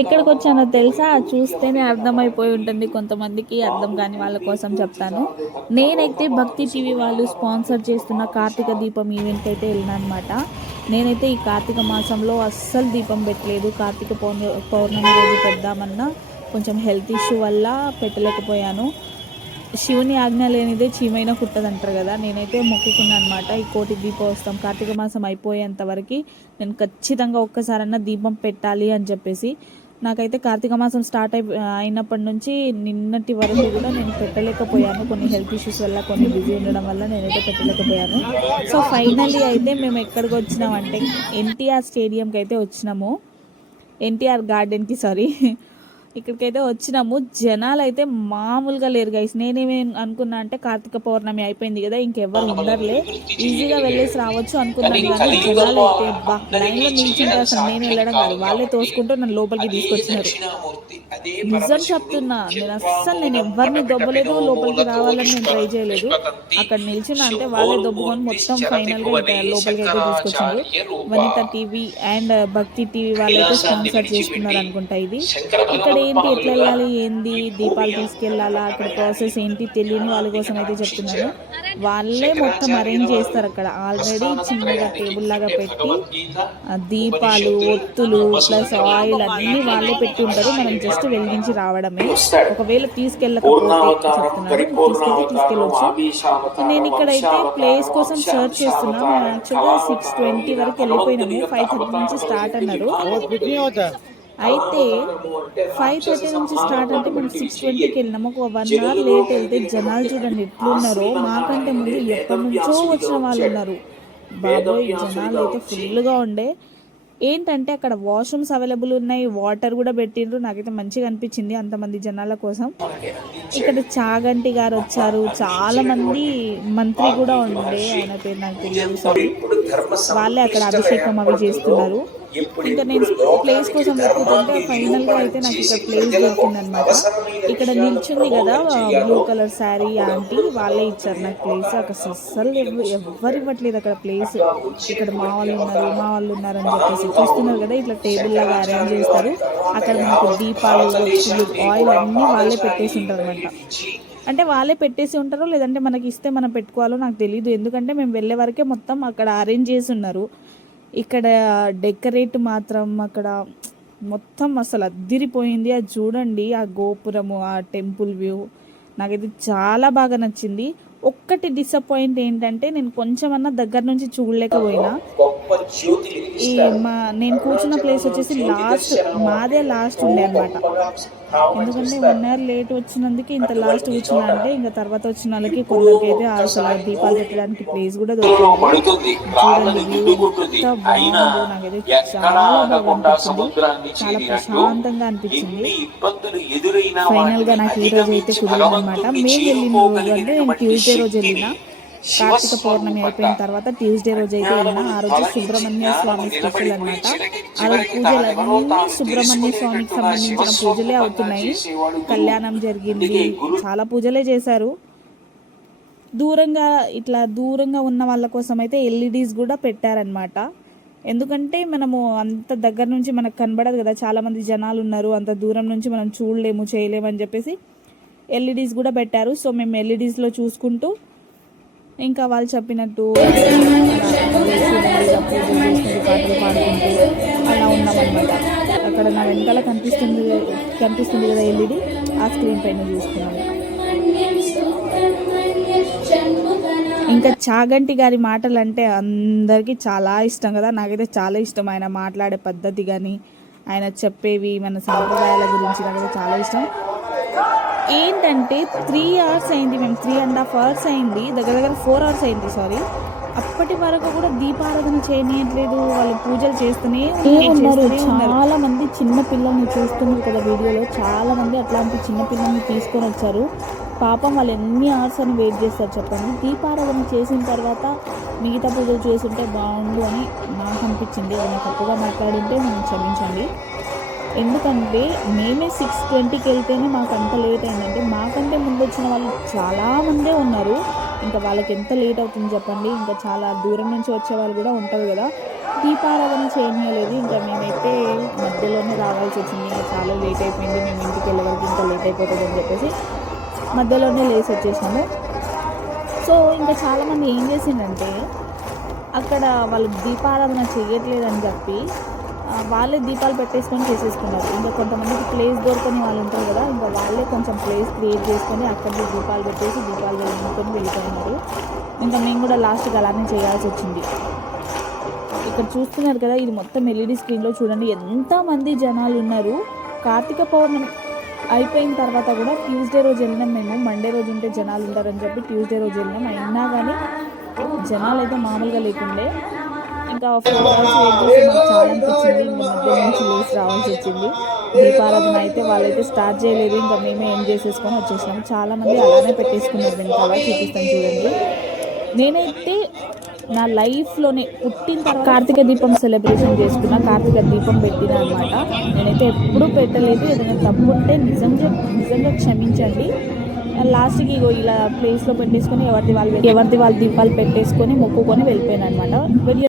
ఎక్కడికి వచ్చానో తెలుసా? చూస్తేనే అర్థమైపోయి ఉంటుంది. కొంతమందికి అర్థం కాని వాళ్ళ కోసం చెప్తాను. నేనైతే భక్తి టీవీ వాళ్ళు స్పాన్సర్ చేస్తున్న కార్తీక దీపం ఈవెంట్కి అయితే వెళ్ళినమాట అనమాట నేనైతే ఈ కార్తీక మాసంలో అస్సలు దీపం పెట్టలేదు. కార్తీక పౌర్ణ పౌర్ణమి రోజు పెడదామన్నా కొంచెం హెల్త్ ఇష్యూ వల్ల పెట్టలేకపోయాను. శివుని ఆజ్ఞ లేనిదే చీమైన కుట్టదంటారు కదా. నేనైతే మొక్కుకున్నాను అనమాట ఈ కోటి దీపోత్సవం కార్తీక మాసం అయిపోయేంత వరకు నేను ఖచ్చితంగా ఒక్కసారన్నా దీపం పెట్టాలి అని చెప్పేసి నాకైతే కార్తీక మాసం స్టార్ట్ అయి అయినప్పటి నుంచి నిన్నటి వరకు కూడా నేను పెట్టలేకపోయాను. కొన్ని హెల్త్ ఇష్యూస్ వల్ల కొన్ని బిజీ ఉండడం వల్ల నేనైతే పెట్టలేకపోయాను. సో ఫైనలీ అయితే మేము ఎక్కడికి వచ్చినామంటే ఎన్టీఆర్ స్టేడియంకి అయితే వచ్చినాము. ఎన్టీఆర్ గార్డెన్కి సారీ. ఇక్కడికైతే వచ్చినాము. జనాలు అయితే మామూలుగా లేరు గైస్ నేనేమి అనుకున్నా అంటే కార్తీక పౌర్ణమి అయిపోయింది కదా ఇంకెవ్వరు ఉండరులే. ఈజీగా వెళ్ళేసి రావచ్చు అనుకున్నాను కానీ జనాలు అయితే బా లైన్లో నిల్చుంటే అసలు నేను వెళ్ళడం కాదు. వాళ్ళే తోసుకుంటూ నన్ను లోపలికి తీసుకొచ్చినారు. నిజం చెప్తున్నా నేను అస్సలు నేను ఎవరిని దొబ్బలేదు లోపలికి రావాలని నేను ట్రై చేయలేదు. అక్కడ నిల్చున్నా అంటే వాళ్ళే దొబ్బుకొని మొత్తం ఫైనల్గా లోపలికి అయితే తీసుకొచ్చారు Vanitha TV and Bhakti TV వాళ్ళైతే స్పాన్సర్ చేసుకున్నారు అనుకుంటా ఇది. ఇక్కడ ఏంటి ఎట్లా వెళ్ళాలి ఏంది దీపాలు తీసుకెళ్ళాలా అక్కడ ప్రాసెస్ ఏంటి తెలియని వాళ్ళ కోసం అయితే చెప్తున్నాను వాళ్ళే మొత్తం అరేంజ్ చేస్తారు అక్కడ. ఆల్రెడీ చిన్నగా టేబుల్ లాగా పెట్టి ఆ దీపాలు ఒత్తులు ప్లస్ ఆయిల్ అన్ని వాళ్ళే పెట్టి ఉంటారు. మనం జస్ట్ వెలిగించి రావడమే. ఒకవేళ తీసుకెళ్ళకపోతే చెప్తున్నాను తీసుకెళ్ళి తీసుకెళ్ళొచ్చు. నేను ఇక్కడైతే ప్లేస్ కోసం సర్చ్ చేస్తున్నా. మేము యాక్చువల్గా సిక్స్ ట్వంటీ వరకు వెళ్ళిపోయినాము. ఫైవ్ థర్టీ నుంచి స్టార్ట్ అన్నారు. అయితే ఫైవ్ థర్టీ నుంచి స్టార్ట్ అంటే మనం సిక్స్ ట్వంటీకి వెళ్ళినాము. ఒక వన్ అవర్ లేట్ వెళ్తే జనాలు చూడండి ఎట్లున్నారో. మాకంటే ముందు ఎప్పటి నుంచో వచ్చిన వాళ్ళు ఉన్నారు. బాబోయ్ జనాలు అయితే ఫుల్గా ఉండే. ఏంటంటే అక్కడ వాష్రూమ్స్ అవైలబుల్ ఉన్నాయి. వాటర్ కూడా పెట్టిండ్రు. నాకైతే మంచిగా అనిపించింది అంతమంది జనాల కోసం. ఇక్కడ చాగంటి గారు వచ్చారు. చాలా మంది మంత్రి కూడా ఉండే. ఆయన పేరు నాకు తెలియదు. వాళ్ళే అక్కడ అభిషేకం అవి చేస్తున్నారు. ఇంకా నేను ప్లేస్ కోసం వెతుకుతుంటే ఫైనల్గా అయితే నాకు ఇక్కడ ప్లేస్ దొరికింది అనమాట ఇక్కడ నిల్చుంది కదా బ్లూ కలర్ శారీ ఆంటీ వాళ్ళే ఇచ్చారు నాకు ప్లేస్ అక్కడ అస్సలు ఎవ్వ- ఎవ్వరు ఇవ్వట్లేదు అక్కడ ప్లేస్ ఇక్కడ మా వాళ్ళు ఉన్నారు మా వాళ్ళు ఉన్నారు అని చెప్పేసి చూస్తున్నారు కదా ఇట్లా టేబుల్ లాగా అరేంజ్ చేస్తారు. అక్కడ మనకు దీపాలు ఆయిల్ అన్నీ వాళ్ళే పెట్టేసి ఉంటారు అనమాట అంటే వాళ్ళే పెట్టేసి ఉంటారో లేదంటే మనకి ఇస్తే మనం పెట్టుకోవాలో నాకు తెలియదు ఎందుకంటే మేము వెళ్ళే వరకే మొత్తం అక్కడ అరేంజ్ చేసి ఉన్నారు. ఇక్కడ డెకరేట్ మాత్రం అక్కడ మొత్తం అసలు అద్దిరిపోయింది. అది చూడండి ఆ గోపురము ఆ టెంపుల్ వ్యూ. నాకైతే చాలా బాగా నచ్చింది. ఒక్కటి డిసప్పాయింట్ ఏంటంటే నేను కొంచెమన్నా దగ్గర నుంచి చూడలేకపోయినా. ఈ మా నేను కూర్చున్న ప్లేస్ వచ్చేసి లాస్ట్ మాదే లాస్ట్ ఉండే అనమాట ఎందుకంటే వన్ అవర్ లేట్ వచ్చినందుకు ఇంత లాస్ట్ కూర్చున్నా అంటే ఇంకా తర్వాత వచ్చిన వాళ్ళకి కొందరికి అయితే అసలు దీపాలు పెట్టడానికి ప్లేస్ కూడా నాకైతే చాలా చాలా ప్రశాంతంగా అనిపించింది. ఫైనల్గా నాకు ఈ రోజు అయితే కుదిరింది అనమాట మేము వెళ్ళిన రోజు అంటే నేను ట్యూస్డే రోజు వెళ్ళిన. కార్తీక పౌర్ణమి అయిపోయిన తర్వాత ట్యూస్డే రోజు అయితే ఆ రోజు సుబ్రహ్మణ్య స్వామి స్పెషల్ అనమాట ఆ రోజు పూజలు అన్నీ సుబ్రహ్మణ్య స్వామికి సంబంధించిన పూజలే అవుతున్నాయి. కళ్యాణం జరిగింది. చాలా పూజలే చేశారు. దూరంగా ఇట్లా దూరంగా ఉన్న వాళ్ళ కోసం అయితే ఎల్ఈడీస్ కూడా పెట్టారనమాట ఎందుకంటే మనము అంత దగ్గర నుంచి మనకు కనబడదు కదా. చాలా మంది జనాలు ఉన్నారు. అంత దూరం నుంచి మనం చూడలేము చేయలేము అని చెప్పేసి ఎల్ఈడీస్ కూడా పెట్టారు. సో మేము ఎల్ఈడీస్లో చూసుకుంటూ ఇంకా వాళ్ళు చెప్పినట్టు పాటలు పాడుకుంటూ అలా ఉన్నామన్నమాట అక్కడ నా వెనకాల కనిపిస్తుంది కనిపిస్తుంది కదా ఎల్ఈడి ఆ స్క్రీన్ పైన చూస్తున్నాను. ఇంకా చాగంటి గారి మాటలు అంటే అందరికీ చాలా ఇష్టం కదా. నాకైతే చాలా ఇష్టం ఆయన మాట్లాడే పద్ధతి కానీ ఆయన చెప్పేవి మన సాంప్రదాయాల గురించి నాకైతే చాలా ఇష్టం. ఏంటంటే త్రీ అవర్స్ అయింది మేము త్రీ అండ్ హాఫ్ అవర్స్ అయింది. దగ్గర దగ్గర ఫోర్ అవర్స్ అయింది సారీ అప్పటి వరకు కూడా దీపారాధన చేయనీయట్లేదు. వాళ్ళు పూజలు చేస్తూనే ఉన్నారు చాలా మంది చిన్న పిల్లల్ని చూస్తున్నారు కదా వీడియోలో. చాలా మంది అట్లాంటి చిన్న పిల్లల్ని తీసుకొని వచ్చారు. పాపం వాళ్ళు ఎన్ని అవర్స్ అని వెయిట్ చేస్తారు చెప్పండి. దీపారాధన చేసిన తర్వాత మిగతా పూజలు చేస్తుంటే బాగుండు అని నాకు అనిపించింది. ఏదైనా తప్పుగా మాట్లాడింటే నేను క్షమించండి. ఎందుకంటే మేమే సిక్స్ ట్వంటీకి వెళ్తేనే మాకు అంత లేట్ అయిందంటే మాకంటే ముందు వచ్చిన వాళ్ళు చాలామందే ఉన్నారు. ఇంకా వాళ్ళకి ఎంత లేట్ అవుతుంది చెప్పండి. ఇంకా చాలా దూరం నుంచి వచ్చే వాళ్ళు కూడా ఉంటారు కదా. దీపారాధన చేయనీయలేదు. ఇంకా మేమైతే మధ్యలోనే రావాల్సి వచ్చింది. ఇంకా చాలా లేట్ అయిపోయింది. మేము ఇంటికి వెళ్ళే వరకు ఇంకా లేట్ అయిపోతుంది అని చెప్పేసి మధ్యలోనే లేచి వచ్చేసాము సో ఇంకా చాలామంది ఏం చేసిందంటే అక్కడ వాళ్ళు దీపారాధన చేయట్లేదని చెప్పి వాళ్ళే దీపాలు పెట్టేసుకొని చేసేసుకున్నారు. ఇంకా కొంతమందికి ప్లేస్ దొరకని వాళ్ళు ఉంటారు కదా ఇంకా వాళ్ళే కొంచెం ప్లేస్ క్రియేట్ చేసుకొని అక్కడికి దీపాలు పెట్టేసి దీపాలు వెళ్ళుకొని వెళ్ళిపోయినారు. ఇంకా మేము కూడా లాస్ట్కి అలానే చేయాల్సి వచ్చింది. ఇక్కడ చూస్తున్నారు కదా ఇది మొత్తం ఎల్ఈడి స్క్రీన్లో చూడండి. ఎంతమంది జనాలు ఉన్నారు. కార్తీక పౌర్ణమి అయిపోయిన తర్వాత కూడా ట్యూస్డే రోజు వెళ్ళినాం మేము. మండే రోజు ఉంటే జనాలు ఉంటారని చెప్పి ట్యూస్డే రోజు వెళ్ళినాం. అయినా కానీ జనాలు అయితే మామూలుగా లేకుండే. ఇంకా ఫోర్ అవర్స్ వెయిట్ చేసి చాలా అనిపించింది మధ్య నుంచి లేచి రావాల్సి వచ్చింది. దీపారాధన అయితే వాళ్ళైతే స్టార్ట్ చేయలేదు. ఇంకా మేమే ఏం చేసేసుకొని వచ్చేసాము చాలా మంది అలానే పెట్టేసుకున్నారు. వెనకాల చూపిస్తాను చూడండి. నేనైతే నా లైఫ్లోనే పుట్టిన తర్వాత కార్తీక దీపం సెలబ్రేషన్ చేసుకున్న. కార్తీక దీపం పెట్టిన అనమాట నేనైతే ఎప్పుడూ పెట్టలేదు. ఏదైనా తప్పు ఉంటే నిజంగా నిజంగా క్షమించండి. లాస్ట్కి ఇగో ఇలా ప్లేస్లో పెట్టేసుకొని ఎవరిది వాళ్ళు ఎవరిది వాళ్ళు దీపాలు పెట్టేసుకొని మొక్కుకొని వెళ్ళిపోయాను అనమాట వెళ్ళి